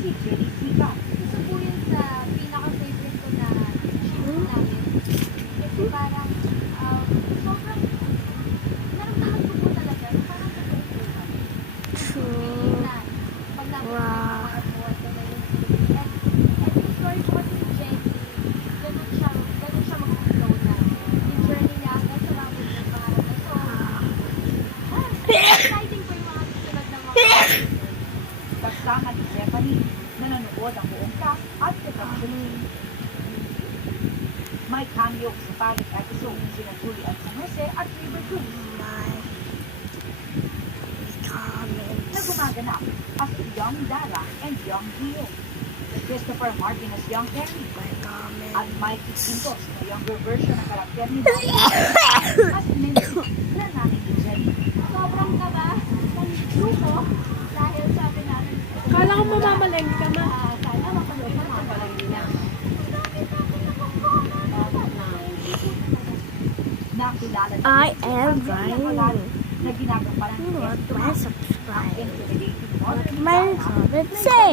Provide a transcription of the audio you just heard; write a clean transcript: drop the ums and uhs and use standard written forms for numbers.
si Jenny Sica. Gusto po yun sa pinaka-favorite ko na show namin. Kasi parang, sobrang, naramdaman ko po talaga na parang totoo po kami. Feeling na, pag namin mga buwan ko na yun. And yung story po kasi ni Jenny, ganun siya mag-flow na. Yung journey niya, hanggang sa mga ng pangarap na. So, exciting po yung mga susunod na mga Kasama ni Stephanie na nanonood ang buong cast at production team. May cameo sa pilot episode sina Julie at San Jose at River Cruz na gumaganap as young Dara and young Gio. Christopher Martin as young Terry at Mikey Quintos na younger version ng karakter ni Dara at Mindy na nanay ni Jenny. sobrang kaba ng grupo dahil sabi namin Kala ko mamamalengke ka na. sana mapanood na mga palagi na. Nakilala na I si am Angela Ryan. Colado na ginagampanan ni You want to Esther ang subscribe? intimidating modern My Dara favorite na say.